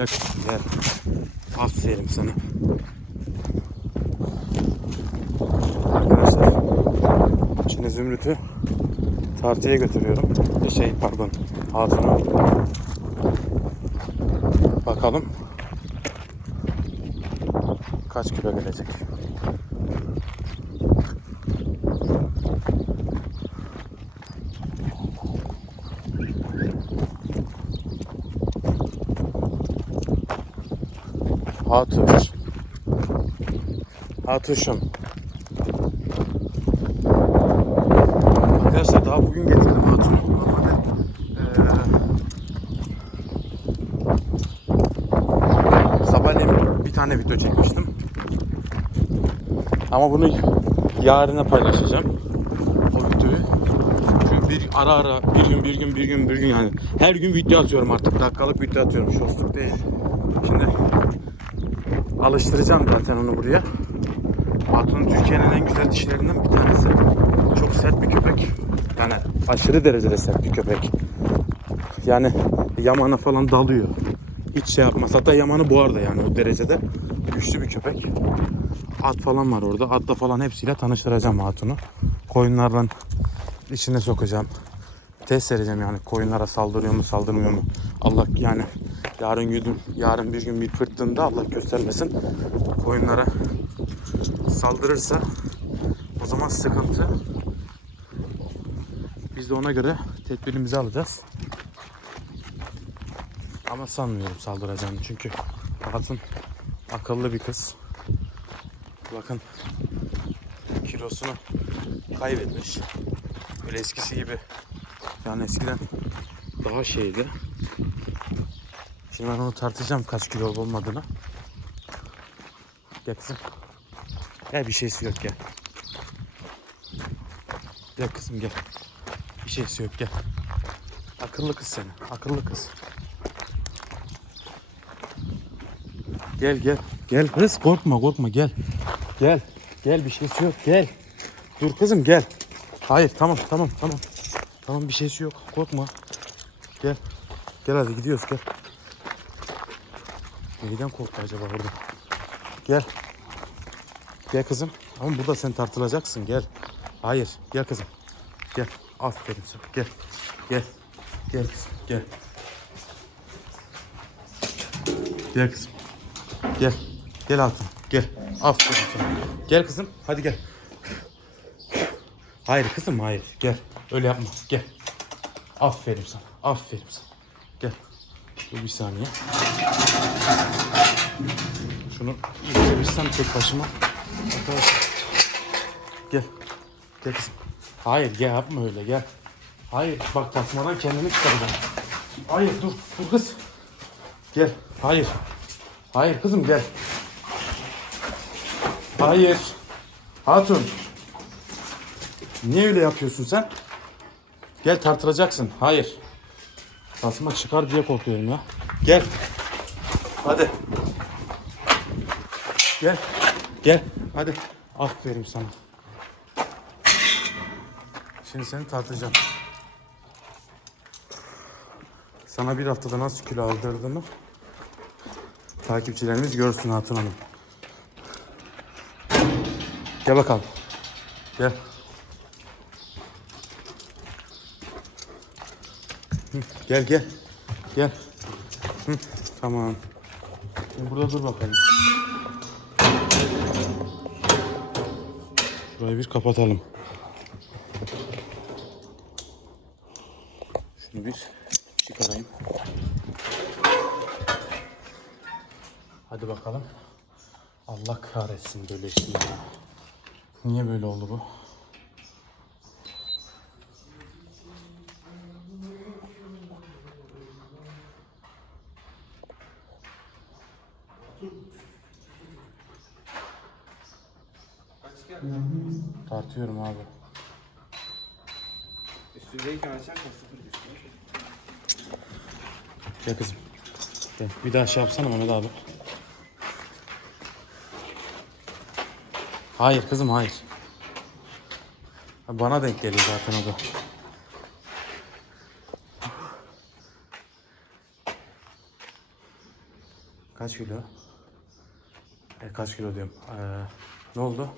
Gel kızım gel. Sana. Arkadaşlar şimdi Zümrüt'ü tartıya götürüyorum. Şey pardon hatunu. Bakalım kaç kilo gelecek. Hatuş. Hatuşum. Arkadaşlar daha bugün getirdim hatunu. Normalde eee sabahleyin bir tane video çekmiştim. Ama bunu yarına paylaşacağım. O videoyu. Çünkü bir ara ara bir gün bir gün bir gün bir gün yani her gün video atıyorum artık dakikalık video atıyorum shortsluk değil. Şimdi alıştıracağım zaten onu buraya. Hatun'un Türkiye'nin en güzel dişilerinden bir tanesi. Çok sert bir köpek. Yani aşırı derecede sert bir köpek. Yani yamana falan dalıyor. Hiç şey yapmaz. Hatta yamanı boğar da yani o derecede. Güçlü bir köpek. At falan var orada. Atla falan hepsiyle tanıştıracağım Hatun'u. Koyunlardan içine sokacağım. Test edeceğim yani koyunlara saldırıyor mu saldırmıyor mu. Allah yani yarın gün yarın bir gün bir fırttığında Allah göstermesin koyunlara saldırırsa o zaman sıkıntı. Biz de ona göre tedbirimizi alacağız. Ama sanmıyorum saldıracağını çünkü Hatun akıllı bir kız. Bakın kilosunu kaybetmiş. Böyle eskisi gibi yani eskiden daha şeydi. Şimdi ben onu tartacağım kaç kilo olup olmadığını. Gel kızım. Gel bir şeysi yok gel. Gel kızım gel. Bir şeysi yok gel. Akıllı kız seni. Akıllı kız. Gel gel. Gel kız korkma korkma gel. Gel. Gel bir şeysi yok gel. Dur kızım gel. Hayır tamam tamam tamam. Tamam bir şeysi yok. Korkma. Gel. Gel hadi gidiyoruz gel. Neyden korktu acaba burada? Gel. Gel kızım. Ama burada sen tartılacaksın gel. Hayır gel kızım. Gel. Aferin sana. Gel. Gel. Gel kızım. Gel. Gel kızım. Gel. Gel hatun. Gel. Aferin sana. Gel kızım. Hadi gel. Hayır kızım hayır. Gel. Öyle yapma. Gel. Aferin sana. Aferin sana. Gel. Dur bir saniye. Şunu yıkayabilirsem tek başıma. Arkadaşlar. Gel. Gel kızım. Hayır gel yapma öyle gel. Hayır bak tasmadan kendini çıkaracağım. Hayır dur dur kız. Gel. Hayır. Hayır kızım gel. Hayır. Hatun. Niye öyle yapıyorsun sen? Gel tartılacaksın. Hayır. Tasma çıkar diye korkuyorum ya. Gel. Hadi. Gel. Gel. Hadi. Aferin sana. Şimdi seni tartacağım. Sana bir haftada nasıl kilo aldırdığımı takipçilerimiz görsün Hatun Hanım. Gel bakalım. Gel. Gel gel. Gel. Hı, tamam. Şimdi burada dur bakalım. Şurayı bir kapatalım. Şunu bir çıkarayım. Hadi bakalım. Allah kahretsin böyle ya. Niye böyle oldu bu? Tartıyorum abi. Üstündeyken. Gel kızım. Gel. Bir daha şey yapsana Mehmet abi. Hayır kızım hayır. Ha, Bana denk geliyor zaten o da. Kaç kilo? E, kaç kilo diyorum. Ee, ne oldu?